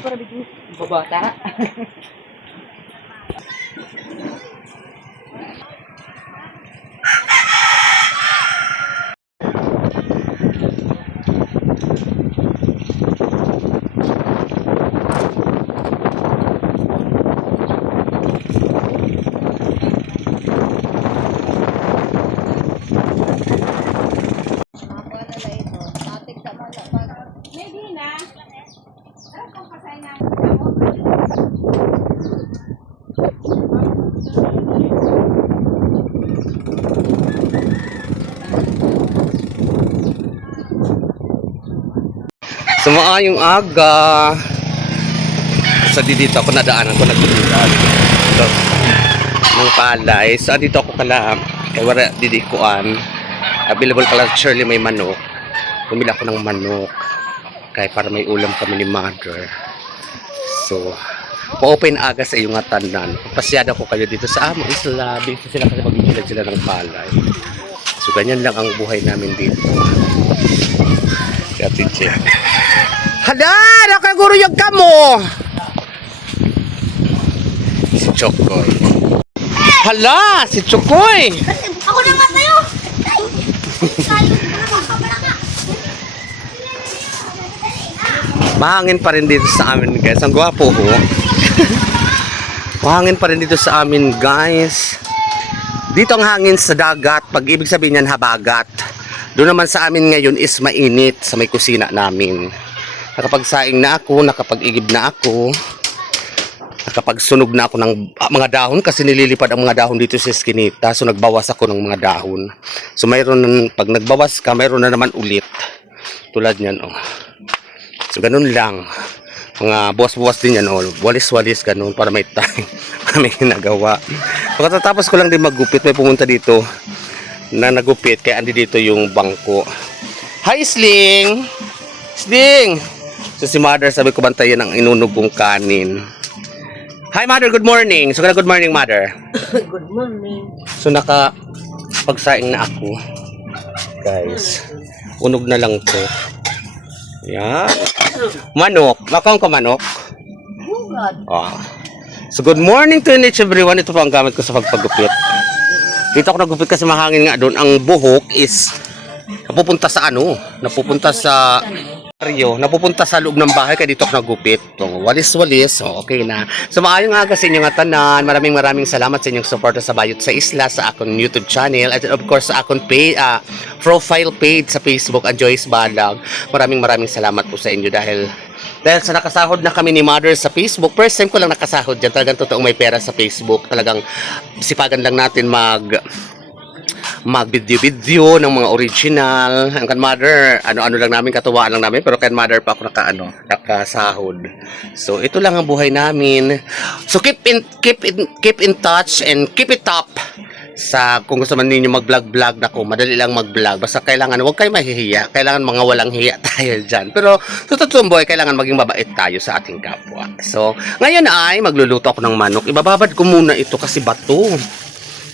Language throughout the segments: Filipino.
Para bikin bobota. Sumaayong aga. So dito ako nadaanan ko nagbibigan. So, ng palay. So dito ako kala wala didikuan. Available pala surely may manok. Bumili ako ng manok. Kaya para may ulam kami ni mother. So pa-open aga sa iyong tanan. Pasyada ko kayo dito sa among isla. Dito sila kasi magbibilan sila ng palay. So ganyan lang ang buhay namin dito. Kaya teacher. Hala! Nakaguro yung kamo! Si Chokoy. Hala! Si Chokoy! Ako na nga tayo! Mahangin pa rin dito sa amin guys. Ang gwapo ho. Mahangin pa rin dito sa amin guys. Dito ang hangin sa dagat. Pag ibig sabihin yan habagat. Doon naman sa amin ngayon is mainit sa may kusina namin. Nakapagsaing na ako, nakapag-igib na ako, nakapagsunog na ako ng mga dahon kasi nililipad ang mga dahon dito sa eskinita. So nagbawas ako ng mga dahon. So mayroon, pag nagbawas ka, mayroon na naman ulit. Tulad niyan, oh. So ganun lang. Mga buwas-buwas din yan, oh. Walis-walis ganun para may time. May ginagawa. Pagkatapos ko lang din maggupit, may pumunta dito na nagupit, kaya andi dito yung bangko. Hi, Sling! Sling! So si mother, sabi ko bantayan ang inunog kong kanin. Hi mother, good morning. So good morning mother. Good morning. So pagsaing na ako. Guys, unog na lang to. Yan. Manok. Makang ko manok. Oh. So good morning to each everyone. Ito po ang gamit ko sa pagpagupit. Dito ako nagupit kasi mahangin nga doon. Ang buhok is napupunta sa napupunta sa napupunta sa loob ng bahay, kaya dito ako nagupit. Walis-walis, so okay na. So maayong aga sa inyong tanan. Maraming salamat sa inyong suporta sa Bayot sa Isla, sa akong YouTube channel, at of course sa akong profile page sa Facebook, Joyce Balag. Maraming salamat po sa inyo dahil sa nakasahod na kami ni mother sa Facebook. First time ko lang nakasahod dyan. Talagang totoong may pera sa Facebook. Talagang sipagan lang natin mag-video ng mga original. Ang kan mother, ano lang namin, katuwaan lang namin, pero kan mother pa ako nakasahod. So ito lang ang buhay namin. So keep in touch and keep it up sa kung gusto man ninyo mag-vlog-vlog nako, madali lang mag-vlog. Basta kailangan huwag kayo mahihiya. Kailangan mga walang hiya tayo diyan. Pero sa totoong buhay, kailangan maging mabait tayo sa ating kapwa. So, ngayon ay magluluto ako ng manok. Ibababad ko muna ito kasi bato.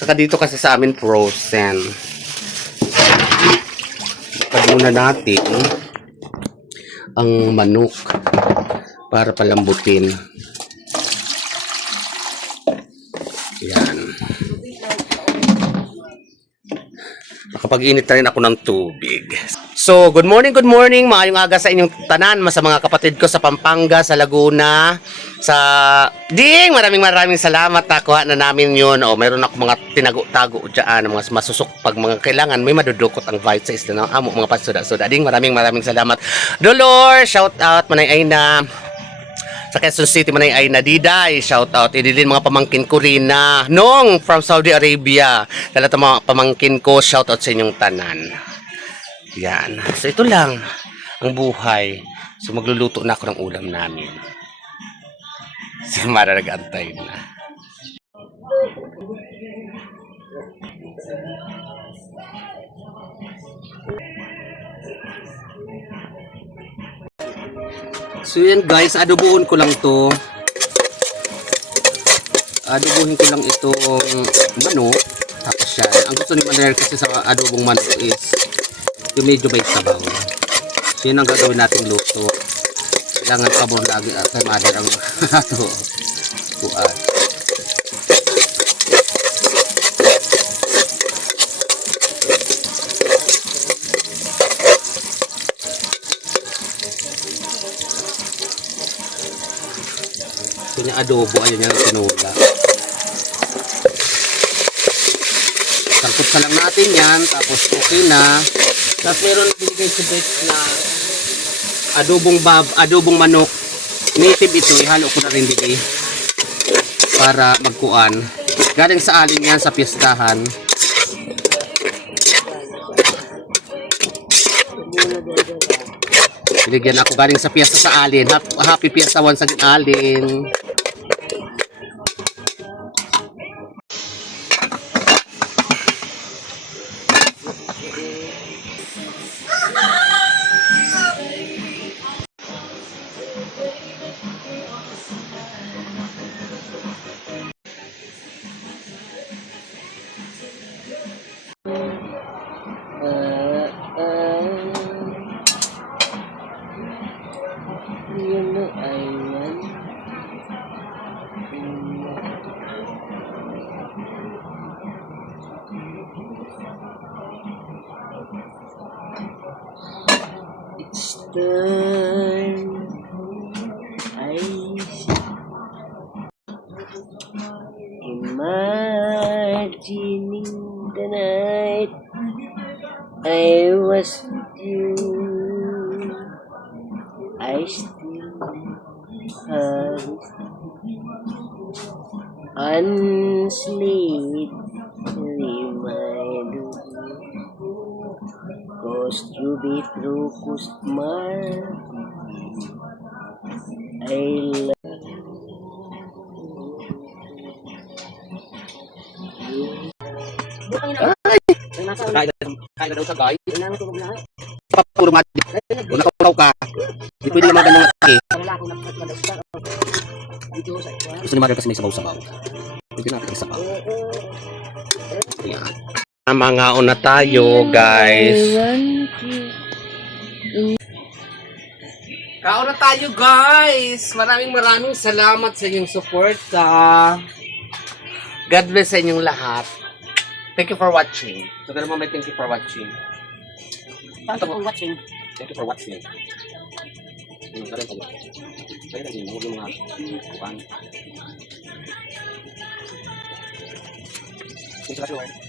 Saka dito kasi sa amin frozen. Babad muna natin ang manok para palambutin. Yan. Nakapag-init na rin ako ng tubig. So, good morning, maayong aga sa inyong tanan, sa mga kapatid ko sa Pampanga, sa Laguna, sa Ding, maraming salamat, nakuha na namin yun. O, mayroon ako mga tinago-tago dyan, mga masusok pag mga kailangan, may madudukot ang vibes sa isla ng amo, mga pasuda-suda. Ding, maraming salamat. Dolor, shout out, manay ay na. Sa Quezon City man ay Nadiday, shout out. Idilin mga pamangkin ko rin na Nong from Saudi Arabia. Lahat ng mga pamangkin ko, shout out sa inyong tanan. Yan. So ito lang ang buhay. So magluluto na ako ng ulam namin. Si Mara nag-antay na. So yan guys, adobuhin ko lang to. Adobuhin ko lang itong manok. Tapos yan. Ang gusto ni Manuel kasi sa adobong manok is yung medyo may sabaw. So yun ang gagawin natin luto. Kailangan pabor lagi kay mother ang kuat. Yung adobo, ayun yung tinula. Sarkot ka lang natin yan, tapos okay na. Tapos meron binigay si Bex na adobong manok. Native ito, ihalo ko na rin dito para magkuan. Galing sa alin yan sa piestahan. Binigyan ako galing sa piyesta sa alin. Happy Fiesta once again, alin. It's time I imagining the night I was with you. I still have unsleep reminder. Cause to be true, Kusmar, I love you. Ay! Kaya daw sa guy. Puro mati. Kung nakakaw ka, hindi pwede naman ganun eh. Gusto ni Mother kasi may sabaw-sabaw. Pwede natin ang sabaw. Ayan. Mga una tayo, guys. Kaon na tayo, guys. Maraming salamat sa inyong support. God bless sa inyong lahat. Thank you for watching. So, ganun mo may thank you for watching. Thank you for watching. Thank you for watching. Kaya lang yung mga bukan. Thank you for watching.